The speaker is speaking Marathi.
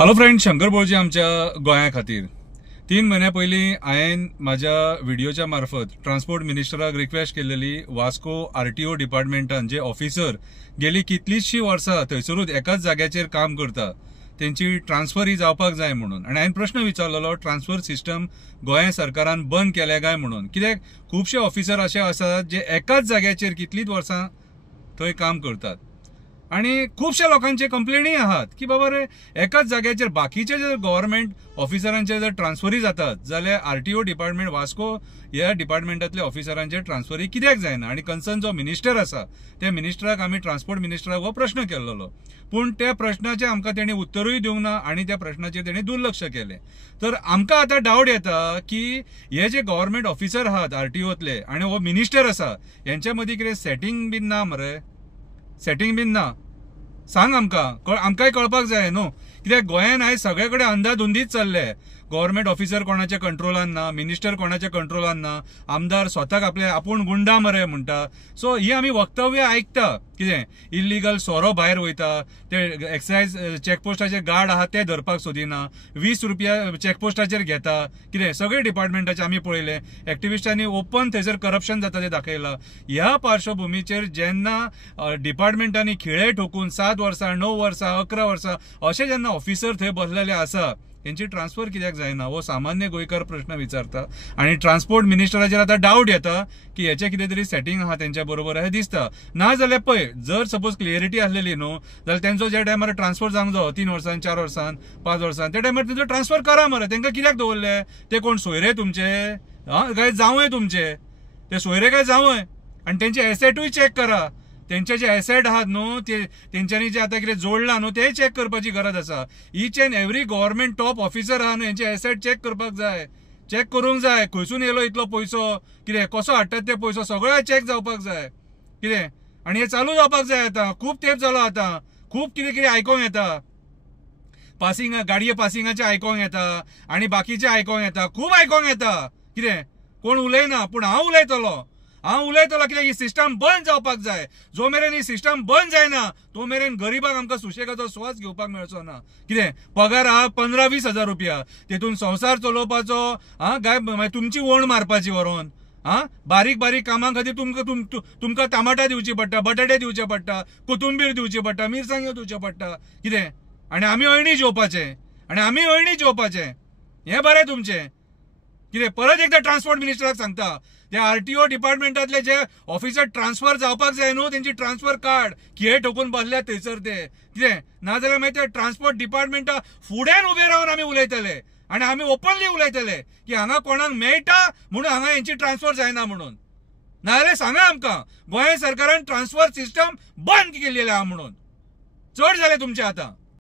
हॅलो फ्रेंड, शंकर बोळजी आमच्या गोंया खातीर 3 महिन्या पयलीं हांवें म्हाज्या व्हिडिओच्या मार्फत ट्रान्सपोर्ट मिनिस्टराक रिक्वेस्ट केल्ली वास्को आरटीओ डिपार्टमेंटान जे ऑफिसर गेली कितलींशीं वर्सां थंयसरूच एकाच जाग्याचेर काम करता तेंची ट्रान्सफर ही जावपाक जाय म्हणून। आनी हांवें प्रश्न विचारलेलो ट्रान्सफर सिस्टम गोंया सरकारान बंद केल्या काय म्हणून। कित्याक खुबशे ऑफिसर असे आसात जे एकाच जाग्याचेर कितलींच वर्सां थंय काम करतात आणि खूपशा लोकांचे कंप्लेनी आहात की बाबा रे एकाच जाग्याचेर बाकीचे जर गव्हर्नमेंट ऑफिसरांचे जर ट्रान्सफरी जातात जाल्यार आरटीओ डिपार्टमेंट वास्को ह्या डिपार्टमेंटातल्या ऑफिसरांचे ट्रान्सफरी कित्याक जायना। आणि कन्सर्न जो मिनिस्टर आसा त्या मिनिस्टराक आमी ट्रान्सपोर्ट मिनिस्टराक हो प्रश्न केल्लो, पूण त्या प्रश्नाचे आमकां तेणी उत्तरूय दिवंक ना आणि त्या प्रश्नाचेर तेणी दुर्लक्ष केले। तर आमकां आतां डावट येता की हे जे गव्हर्नमेंट ऑफिसर आहात आरटीओतले आणि हो मिनिस्टर आसा यांच्या मदीं कितें सेटिंग बीन ना मरे, सेटिंग बीन ना। सांग आमकांय कळपाक जाय न्हू, कित्याक गोंयान आयज सगळे कडेन अंधाधुंदीच चल्ले। गव्हर्नमेंट ऑफिसर कोणाच्या कंट्रोलान ना, मिनिस्टर कोणाच्या कंट्रोलान ना, आमदार स्वताक आपले आपूण गुंडा मरे म्हणटा। सो ही आमी वक्तव्य आयकता कितें इल्लीगल सोरो भायर वयता, ते एक्सायज चॅकपोस्टाचे गार्ड आहात ते धरपाक सोदिना, 20 रुपया चॅकपोस्टाचेर घेता, कितें सगळे डिपार्टमेंटाचे आमी पळयले। एक्टिविस्टांनी ओपन थंयसर करप्शन जाता ते दाखयलां। ह्या पार्श्वभूमीचेर जेन्ना डिपार्टमेंटांनी खिळे ठोकून 7 वर्सां 9 वर्सां 11 वर्सां असे जेन्ना ऑफिसर थंय बसलेले आसा त्यांची ट्रान्सफर कित्याक जायना हो सामान्य गोंयकार प्रश्न विचारता। आणि ट्रान्सपोर्ट मिनिस्टराचेर आतां डावट येता की हेचे कितें तरी सेटिंग आहा तेंच्या बरोबर अशें दिसता। ना जाल्यार पळय जर सपोज क्लियरिटी आसलेली न्हू जाल्यार तेंचो ज्या टायमार ट्रान्सफर जावंक जाय 3 वर्सां 4 वर्सां 5 वर्सां त्या टायमार तेंचो ट्रान्सफर करा मरे। तेंकां कित्याक दवरले? ते कोण सोयरे तुमचे काय जावंय तुमचे? ते सोयरे काय जावंय? आणि तेंचे एसेटूय चेक करा। तेंचे जे एसेट आहात न्हू ते तेंच्यांनी जे आता कितें जोडला न्हू ते चेक करपाची गरज आसा। Each and every government top officer आहा न्हू हेंचे एसेट चेक करपाक जाय, चेक करूंक जाय खंयसून येयलो इतलो पयसो, कितें कसो हाडटात ते पयसो सगळ्या चेक जावपाक जाय कितें। आणि हे चालू जावपाक जाय आतां, खूब तेंप जालो आतां, खूब कितें कितें आयकोंक येता, पासिंग गाडये पासिंगाचे आयकोंक येता आणि बाकीचे आयकोंक येता, खूब आयकोंक येता। कितें कोण उलयना पूण हांव उलयतलो कित्याक ही सिस्टम बंद जावपाक जाय। जो मेरेन ही सिस्टम बंद जायना तो मेरेन गरीबाक आमकां सुशेगाचो श्वास घेवपाक मेळचो ना। कितें पगार आहा 15-20 हजार रुपया, तेतून संसार चलोवपाचो काय तुमची वोण मारपाची व्हरोन बारीक बारीक कामां खातीर तुमकां टमाटा दिवची पडटा, बटाटे दिवचे पडटा, कोथंबीर दिवची पडटा, मिरसांग्यो दिवच्यो पडटा कितें। आणि आमी अळणी जेवपाचे हें बरें तुमचें कितें। परत एकदा ट्रान्सपोर्ट मिनिस्टराक सांगता त्या आरटीओ डिपार्टमेंटातले जे ऑफिसर ट्रान्सफर जावपाक जाय न्हू तेंची ट्रान्सफर कार्ड खिळे ठोकून बसल्या थंयसर ते कितें। नाजाल्यार मागीर ते ट्रान्सपोर्ट डिपार्टमेंटा फुड्यान उबे रावन आमी उलयतले आणि आमी ओपनली उलयतले की हांगा कोणाक मेळटा म्हणून हांगा हेंची ट्रान्सफर जायना म्हणून। नाजाल्यार सांगा आमकां गोंय सरकारान ट्रान्सफर सिस्टम बंद केलेली आहा म्हणून। चड जालें तुमचें आतां।